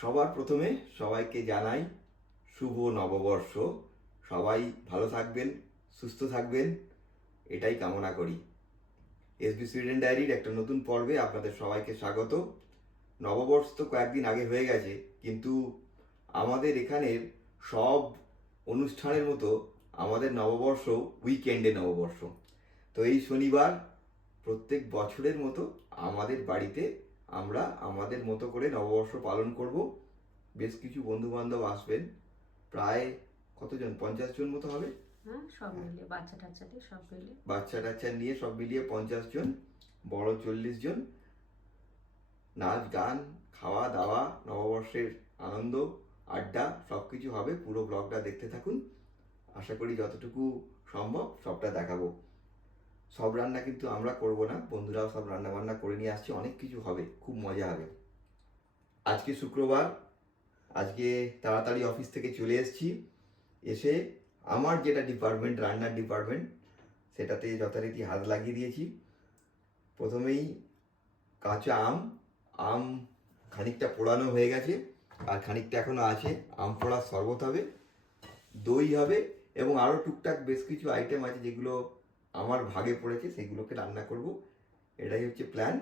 সবার প্রথমে সবাইকে জানাই শুভ নববর্ষ। সবাই ভালো থাকবেন, সুস্থ থাকবেন, এটাই কামনা করি। এসবি সুইডেন ডায়েরির একটা নতুন পর্বে আপনাদের সবাইকে স্বাগত। নববর্ষ তো কয়েকদিন আগে হয়ে গেছে, কিন্তু আমাদের এখানের সব অনুষ্ঠানের মতো আমাদের নববর্ষ উইকেন্ডে নববর্ষ। তো এই শনিবার প্রত্যেক বছরের মতো আমাদের বাড়িতে আমরা আমাদের মতো করে নববর্ষ পালন করব। বেশ কিছু বন্ধু বান্ধব আসবেন, প্রায় কতজন, 50 জন মতো হবে। হ্যাঁ, সব মিলিয়ে বাচ্চা টাচ্চা দিয়ে সব মিলিয়ে বাচ্চা টাচ্চা নিয়ে সব মিলিয়ে 50 জন, বড় 40 জন। নাচ গান, খাওয়া দাওয়া, নববর্ষের আনন্দ, আড্ডা সব কিছু হবে। পুরো ব্লগটা দেখতে থাকুন, আশা করি যতটুকু সম্ভব সবটা দেখাবো। সব রান্না কিন্তু আমরা করব না, বন্ধুরাও সব রান্না বান্না করে নিয়ে আসছে, অনেক কিছু হবে, খুব মজা হবে। আজকে শুক্রবার, আজকে তাড়াতাড়ি অফিস থেকে চলে এসেছি। এসে আমার যেটা ডিপার্টমেন্ট, রান্নার ডিপার্টমেন্ট, সেটাতে যথারীতি হাত লাগিয়ে দিয়েছি। প্রথমেই কাঁচা আম, আম খানিকটা পোড়ানো হয়ে গেছে, আর খানিকটা এখনো আছে। আম পোড়ার শরবত হবে, দই হবে, এবং আরও টুকটাক বেশ কিছু আইটেম আছে যেগুলো আমার ভাগে পড়েছে, সেগুলোকে রান্না করব। এটাই হচ্ছে প্ল্যান।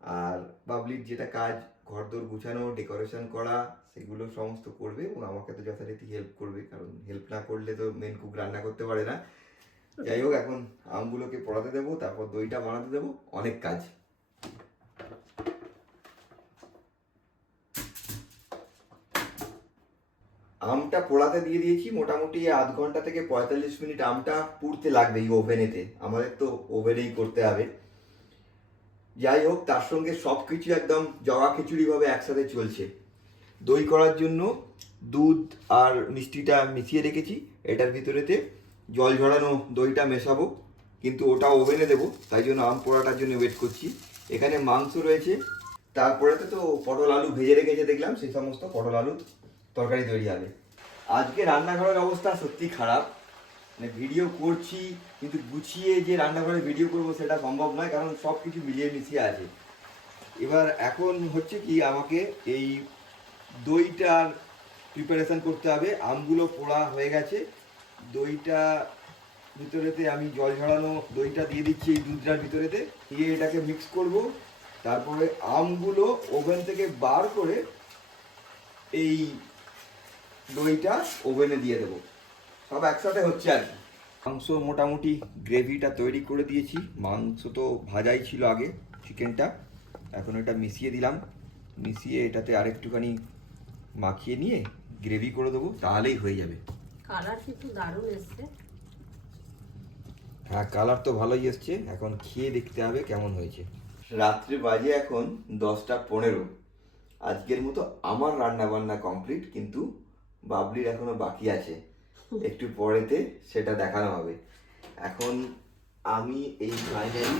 আর বাবলির যেটা কাজ, ঘরদোর গুছানো, ডেকোরেশন করা, সেগুলো সমস্ত করবে এবং আমাকে তো যথারীতি হেল্প করবে, কারণ হেল্প না করলে তো মেন কুক রান্না করতে পারে না। যাই হোক, এখন আমগুলোকে পড়াতে দেবো, তারপর দইটা বানাতে দেবো, অনেক কাজ। আমটা পোড়াতে দিয়ে দিয়েছি, মোটামুটি আধ ঘন্টা থেকে 45 মিনিট আমটা পুড়তে লাগবে এই ওভেনেতে, আমাদের তো ওভেনেই করতে হবে। যাই হোক, তার সঙ্গে সব কিছু একদম জগা খিচুড়িভাবে একসাথে চলছে। দই করার জন্য দুধ আর মিষ্টিটা মিশিয়ে রেখেছি, এটার ভিতরেতে জল ঝরানো দইটা মেশাবো, কিন্তু ওটা ওভেনে দেবো, তাই জন্য আম পোড়াটার জন্য ওয়েট করছি। এখানে মাংস রয়েছে, তারপরেতে তো পটল আলু ভেজে রেখেছে দেখলাম, সেই সমস্ত পটল আলু তরকারি তৈরি হবে। আজকে রান্নাঘরের অবস্থা সত্যি খারাপ, মানে ভিডিও করছি কিন্তু গুছিয়ে যে রান্নাঘরে ভিডিও করব সেটা সম্ভব নয়, কারণ সব কিছু মিলিয়ে মিশিয়ে আছে। এবার এখন হচ্ছে কি, আমাকে এই দইটার প্রিপারেশান করতে হবে। আমগুলো পোড়া হয়ে গেছে, দইটা ভিতরেতে আমি জল ঝরানো দইটা দিয়ে দিচ্ছি এই দুধটার ভিতরেতে, দিয়ে এটাকে মিক্স করব। তারপরে আমগুলো ওভেন থেকে বার করে এই দইটা ওভেনে দিয়ে দেবো, সব একসাথে হচ্ছে আর কি। মাংস মোটামুটি গ্রেভিটা তৈরি করে দিয়েছি, মাংস তো ভাজাই ছিল আগে, চিকেনটা। এখন এটা মিশিয়ে দিলাম, মিশিয়ে এটাতে আরেকটুখানি মাখিয়ে নিয়ে গ্রেভি করে দেবো, তাহলেই হয়ে যাবে। কালার কিন্তু দারুণ এসছে। হ্যাঁ, কালার তো ভালোই এসছে, এখন খেয়ে দেখতে হবে কেমন হয়েছে। রাত্রে বাজে এখন 10টা 15। আজকের মতো আমার রান্না বান্না কমপ্লিট, কিন্তু বাবলির এখনো বাকি আছে, একটু পরেতে সেটা দেখানো হবে। এখন আমি এই ফাইনালি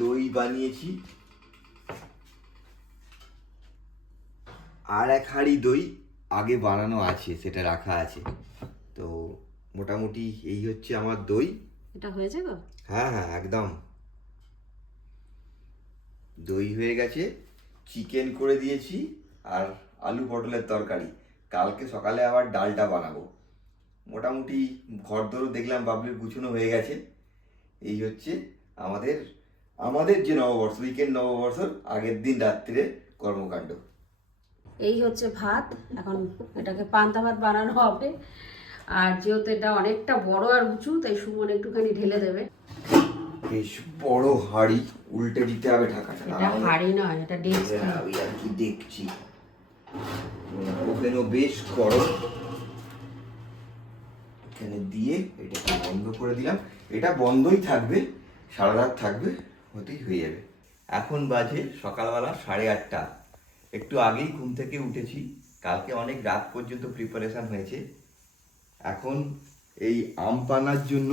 দই বানিয়েছি, আর এক হাঁড়ি দই আগে বানানো আছে, সেটা রাখা আছে। তো মোটামুটি এই হচ্ছে আমার দই। এটা হয়েছে গো? হ্যাঁ হ্যাঁ, একদম দই হয়ে গেছে। চিকেন করে দিয়েছি, আর আলু পটলের তরকারি। কালকে সকালে আবার ডালটা বানাবো। মোটামুটি ঘরদোরও দেখলাম বাবলির গুছানো হয়ে গেছে। এই হচ্ছে আমাদের আমাদের যে নববর্ষ, উইকেন্ড নববর্ষর আগের দিন রাত্রে কর্মকাণ্ড। এই হচ্ছে ভাত। এখন এটাকে পান্তা ভাত বানানো হবে। আর যেহেতু এটা অনেকটা বড় আর উঁচু, তাই সুমন একটুখানি ঢেলে দেবে। বেশ বড় হাঁড়ি, উল্টে দিতে হবে ঢাকাটা। এটা হাঁড়ি নয়, এটা ডেক্সি। ওই আর কি দেখছি, ওভেনও বেশ গরম। এখানে দিয়ে এটাকে বন্ধ করে দিলাম, এটা বন্ধই থাকবে, সারা রাত থাকবে, হতেই হয়ে যাবে। এখন বাজে সকালবেলা 8:30। একটু আগেই ঘুম থেকে উঠেছি, কালকে অনেক রাত পর্যন্ত প্রিপারেশান হয়েছে। এখন এই আম পানার জন্য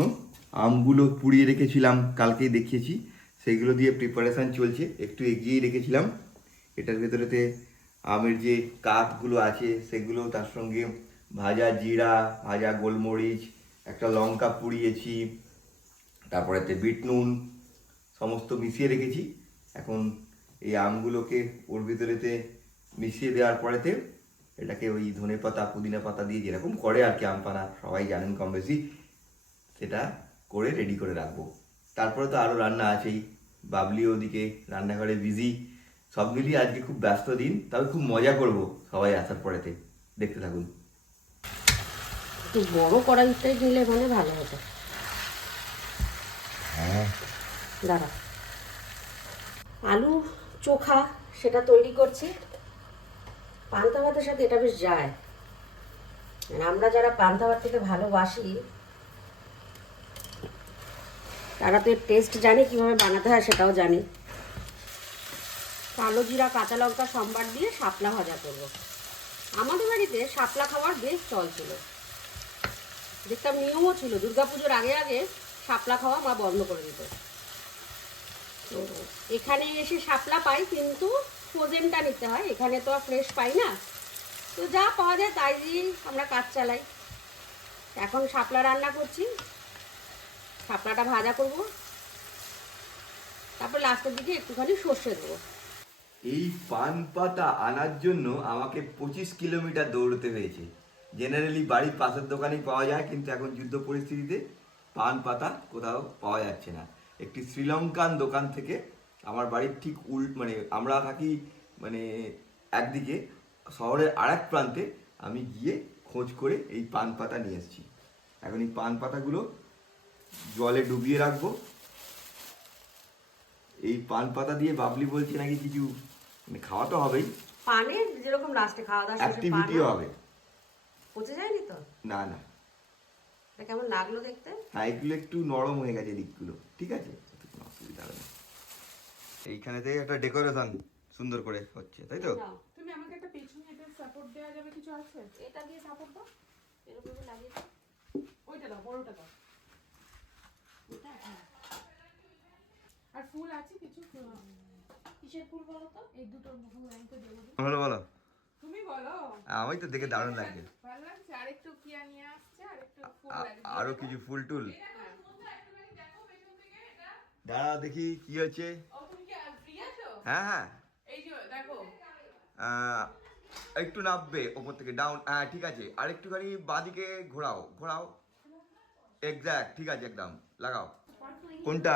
আমগুলো পুড়িয়ে রেখেছিলাম, কালকেই দেখিয়েছি, সেগুলো দিয়ে প্রিপারেশান চলছে, একটু এগিয়েই রেখেছিলাম। এটার ভেতরেতে আমের যে কাঠগুলো আছে সেগুলো, তার সঙ্গে ভাজা জিরা, ভাজা গোলমরিচ, একটা লঙ্কা পুড়িয়েছি, তারপরেতে বিট নুন সমস্ত মিশিয়ে রেখেছি। এখন এই আমগুলোকে ওর ভিতরেতে মিশিয়ে দেওয়ার পরেতে এটাকে ওই ধনে পাতা পুদিনা পাতা দিয়ে যেরকম করে আর কি আম পানা সবাই জানেন কম বেশি, সেটা করে রেডি করে রাখবো। তারপরে তো আরও রান্না আছেই, বাবলি ওদিকে রান্নাঘরে বিজি, সব মিলিয়ে আজকে খুব ব্যস্ত দিন, তবে খুব মজা করব সবাই আসার পরেতে। দেখতে থাকুন। একটু বড় কড়াইতে নিলে মানে ভালো হতো। হ্যাঁ, দাঁড়া, আলু চোখা সেটা তৈরি করছি। পান্তা ভাতের সাথে এটা বেশ যায়। আর আমরা যারা পান্তা ভাত খেতে ভালোবাসি তারা তো এর টেস্ট জানি, কীভাবে বানাতে হয় সেটাও জানি। কালো জিরা কাঁচা লঙ্কা সম্বার দিয়ে শাপলা ভাজা করব। আমাদের বাড়িতে শাপলা খাওয়ার বেশ চল ছিল, দেখতাম নিয়মও ছিল, দুর্গাপুজোর আগে আগে শাপলা খাওয়া মা বন্ধ করে দিত। তো এখানে এসে শাপলা পাই, কিন্তু ফ্রোজেনটা নিতে হয়, এখানে তো আর ফ্রেশ পাই না। তো যা পাওয়া যায় তাই দিয়েই আমরা কাজ চালাই। এখন শাপলা রান্না করছি, শাপলাটা ভাজা করব, তারপর লাস্টের দিকে একটুখানি সর্ষে দেবো। এই পান পাতা আনার জন্য আমাকে 25 কিলোমিটার দৌড়তে হয়েছে। জেনারেলি বাড়ির পাশের দোকানেই পাওয়া যায়, কিন্তু এখন যুদ্ধ পরিস্থিতিতে পান পাতা কোথাও পাওয়া যাচ্ছে না। একটি শ্রীলঙ্কান দোকান থেকে আমার বাড়ির ঠিক মানে আমরা থাকি মানে একদিকে, শহরের আরেক প্রান্তে আমি গিয়ে খোঁজ করে এই পান পাতা নিয়ে এসেছি। এখন এই পান পাতাগুলো জলে ডুবিয়ে রাখবো। এই পান পাতা দিয়ে বাবলি বলছে নাকি কিছু মানে খাওয়া তো হবেই, পানের যেরকম লাস্টে খাওয়া দাওয়া শেষে অ্যাক্টিভিটিও হবে। পচে যায়নি তো? না না, এটা কেমন লাগলো দেখতে? হ্যাঁ এগুলো একটু নরম হয়ে গেছে দিকগুলো, ঠিক আছে, কোনো অসুবিধা হবে না। এইখানেতে একটা ডেকোরেশন সুন্দর করে হচ্ছে, তাই তো? তুমি আমাকে একটা পেছনে এটা সাপোর্ট দেওয়া যাবে, কিছু আছে? এটা দিয়ে সাপোর্ট দাও, এরকম লাগিয়ে দাও। ওইটা দাও, বড়টা দাও। আর ফুল আছে কিছু? কিসের ফুল বলো তো? এই দুটো ফুল আমি তো দেবো। বলো বলো, তুমি বলো। আমি তো দেখে দারুণ লাগছে। ভালো লাগছে? আর একটু কিয়া নিয়ে আসছে, আর একটু ফুল লাগবে। আরো কিছু ফুল টুল দাঁড়া দেখি কি হচ্ছে। ও তুমি কি ফ্রি আছো? হ্যাঁ হ্যাঁ, এই যে দেখো। একটু নামবে ওপর থেকে ডাউন, হ্যাঁ ঠিক আছে, আর একটুখানি বাঁদিকে ঘোরাও ঘোরাও, এক্স্যাক্ট ঠিক আছে, একদম লাগাও। কোনটা?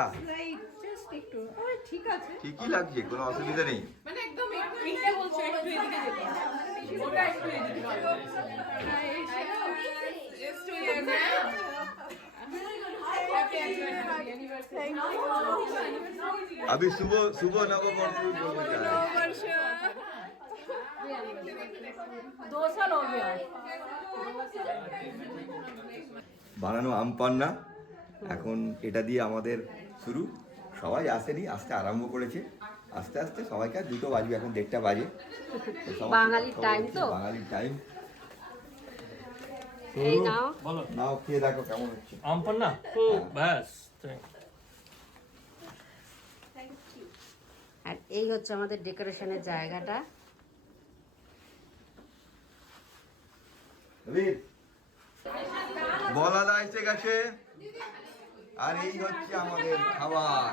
জাস্ট একটু। ওই ঠিক আছে। ঠিকই লাগছে, কোনো অসুবিধা নেই। মানে একদম এইটা বলছো একটু এদিকে যেতে হবে। ওটা একটু এদিকে হবে। জাস্ট ওই अभी सुबह सुबह नववर्ष বানানো আম পান্না এখন এটা দিয়ে আমাদের শুরু। সবাই আসেনি, আসতে আরম্ভ করেছে, আস্তে আস্তে সবাইকে। আর 2টো বাজবে, এখন 1:30 বাজে। বাঙালির টাইম তো, বাঙালির টাইম। এই নাও বলো নাও খেয়ে দেখো কেমন হচ্ছে আম পান্না। ব্যাস, আর এই হচ্ছে আমাদের ডেকোরেশনের জায়গাটা। বলা দা এসে গেছে, আর এই হচ্ছে আমাদের খাবার।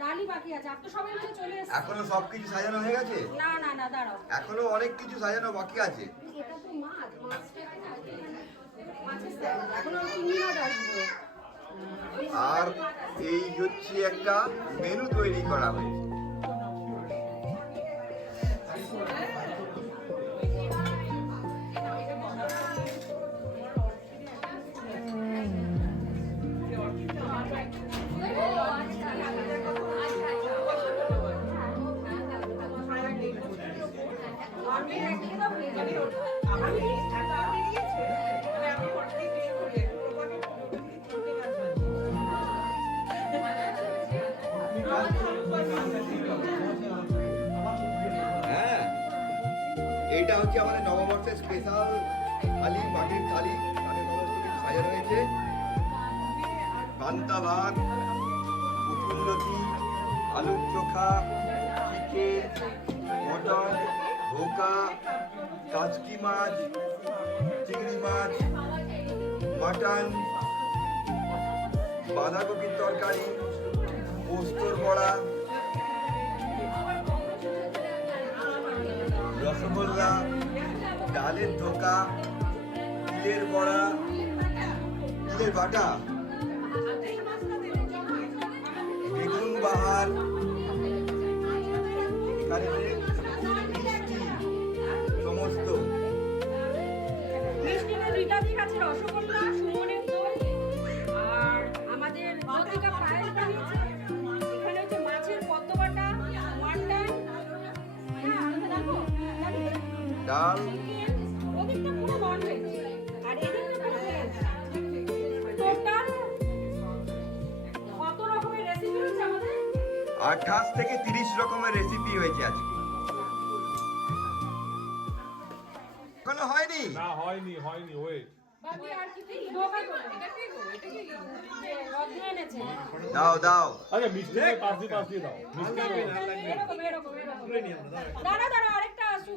ডালি বাকি আছে, আর তো সবাই মিলে চলে এসেছে। এখনো সবকিছু সাজানো হয়ে গেছে? না না না, দাঁড়াও, এখনো অনেক কিছু সাজানো বাকি আছে। এটা তো মাছ, মাছটা মাছের স্যালাড, এখনো চিংড়ি মাছ আসবে। আর এই হচ্ছে একটা মেনু তৈরি করা হয়েছে। হ্যাঁ, এইটা হচ্ছে আমাদের নববর্ষের স্পেশাল থালি, মাটির থালি। মানে সমস্ত কিছু সাজানো হয়েছে। পান্তা ভাত, কচুরলতি, আলুর চোখা, চিকেন, মটন, ধোকা, কাচকি মাছ, চিংড়ি মাছ, মাটন, বাঁধাকপির তরকারি, পোস্তর বড়া, রসগোল্লা, ডালের ধোকা, তিলের বড়া, তিলের বাটা, বেগুন বাহার, এখানে মিষ্টি সমস্ত। মিষ্টিতে রীতাদির আছে রসগোল্লা, সুমনের দই, আর আমাদের লতিকা পায়েস বানিয়েছে। এখানে হচ্ছে মাছের পদ্ম বাটা, মাটন, ডাল, ওদিকটা পুরো ননভেজ আর এদিকটা পুরো ভেজ। টোটাল কত রকমের রেসিপি হচ্ছে আমাদের? 28 থেকে 30 রকমের রেসিপি হয়েছে আজকে। এখনো হয়নি? না হয়নি ওয়েট বাকি আর কি ধোকা করবে? এটা কি গো? এটা কি রদ দিয়ে এনেছে? দাও দাও। আচ্ছা মিষ্টি পাশ দিয়ে দাও মিষ্টি এরকম। দাঁড়া আরেকটা আসুক।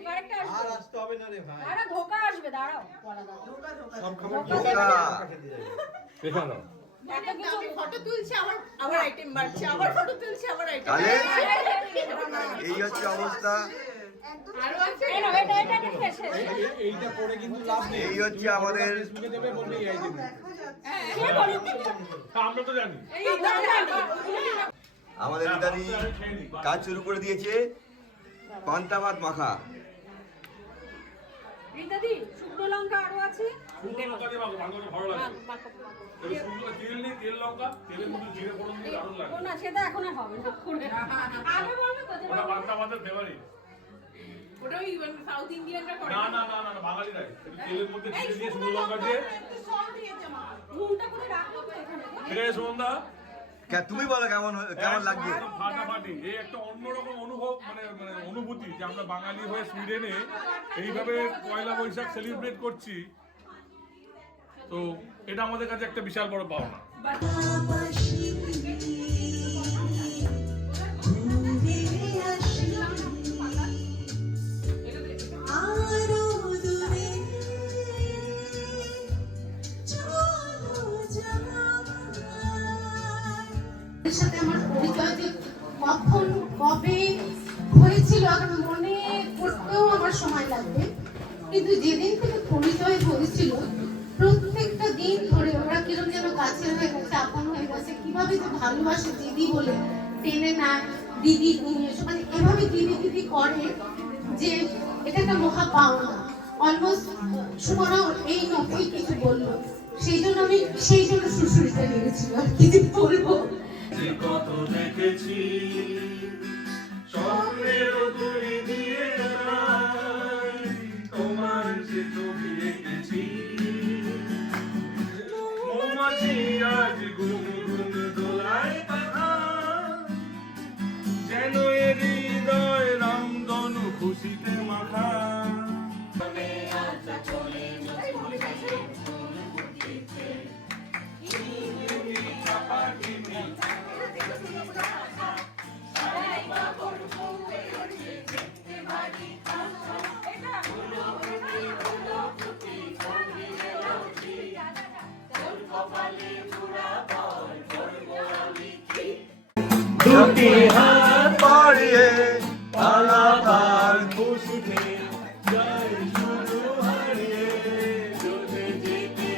আর আসতে হবে না রে ভাই। দাঁড়া ধোকা আসবে, দাঁড়াও। সব খাবার ধোকা। রেখে দাও আমি ফটো তুলছি আবার আইটেম বাড়ছে, আবার ফটো তুলছি আবার আইটেম। তাহলে এই হচ্ছে অবস্থা। আরো আছে এটা শেষ। এইটা করে কিন্তু লাভ নেই এই হচ্ছে আমাদের ফেসবুকে দেবে বললে এই আইটেম কে বলে? আমরা তো জানি আমাদের ইদানি কাজ শুরু করে দিয়েছে পান্তা ভাত মাখা। রীতাদি শুকনো লঙ্কা আরো আছে? শুকনো লঙ্কা দিয়ে মাখো, ভালো ভালো লাগে এবার শুকনো তেল নেই, তেল লঙ্কা তেলের মধ্যে জিরে ফোড়ন দিয়ে দারুণ লাগে। না সেটা এখন আর হবে না। আগে বলবে তো যে ওটা পান্তা ভাতের ফেভারিট। ওটাও ইভেন সাউথ ইন্ডিয়ানরা করে। না বাঙালিরাই তেলের মধ্যে জিরে দিয়ে শুকনো লঙ্কা দিয়ে। একটু সল্ট দিয়েছে মা। নুনটা করে রাখো তো এখানে। ঠিক আছে সুমনদা, তুমি বলো কেমন লাগছে? একদম ফাটাফাটি। এই একটা অন্যরকম অনুভব মানে অনুভূতি যে আমরা বাঙালি হয়ে সুইডেনে এইভাবে পয়লা বৈশাখ সেলিব্রেট করছি, তো এটা আমাদের কাছে একটা বিশাল বড় পাওনা। এর সাথে আমার পরিচয় যে কখন কবে হয়েছিল এখন মনে করতেও আমার সময় লাগবে, কিন্তু যেদিন থেকে পরিচয় হয়েছিল প্রত্যেকটা দিন ধরে ওরা কিরকম যেন কাছের হয়ে গেছে, আপন হয়ে গেছে, কিভাবে যে ভালোবাসে দিদি বলে টেনে নেয়, দিদি তুমি এসো, মানে এভাবে দিদি করে যে এটা একটা মহা পাওনা। অলমোস্ট সুমনাও এই নতুন কিছু বললো, সেই জন্য শ্বশুরটা নিয়েছিল আর কি বলবো। কত দেখেছি স্বপ্নের তুলি দিয়ে তোমার যে ছবি এঁকেছি, মৌমাছি আজ গুনগুন দোলায় বাঁধা, যেন এর হৃদয় রামধনু খুশিতে মাখা। দুটি হাত বাড়িয়ে পালাবার খুশিতে জয় শুধু হারিয়ে চলে যেতে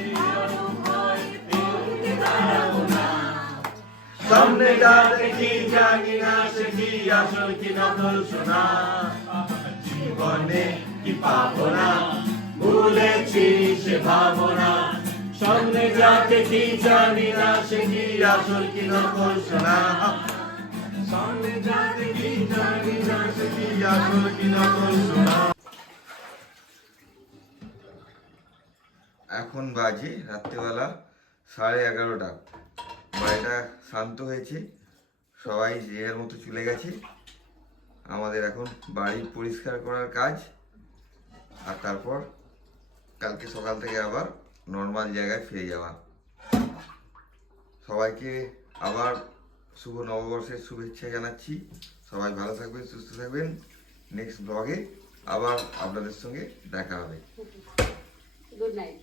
সামনে যা দেখি জানি না সে কি আসল কি নকল শোনা, জীবনে কি পাবো না ভুলেছি সে ভাবনা, সামনে যা দেখি জানি না সে কি আসল কি নকল শোনা, সামনে যা দেখি জানি না সে কি আসল কি নকল শোনা। এখন বাজে রাত্রিবেলা 11:30। বাড়িটা শান্ত হয়েছে, সবাই যে যার মতো চলে গেছে। আমাদের এখন বাড়ি পরিষ্কার করার কাজ, আর তারপর কালকে সকাল থেকে আবার নর্মাল জায়গায় ফিরে যাওয়া। সবাইকে আবার শুভ নববর্ষের শুভেচ্ছা জানাচ্ছি। সবাই ভালো থাকবেন, সুস্থ থাকবেন। নেক্সট ব্লগে আবার আপনাদের সঙ্গে দেখা হবে। Good night.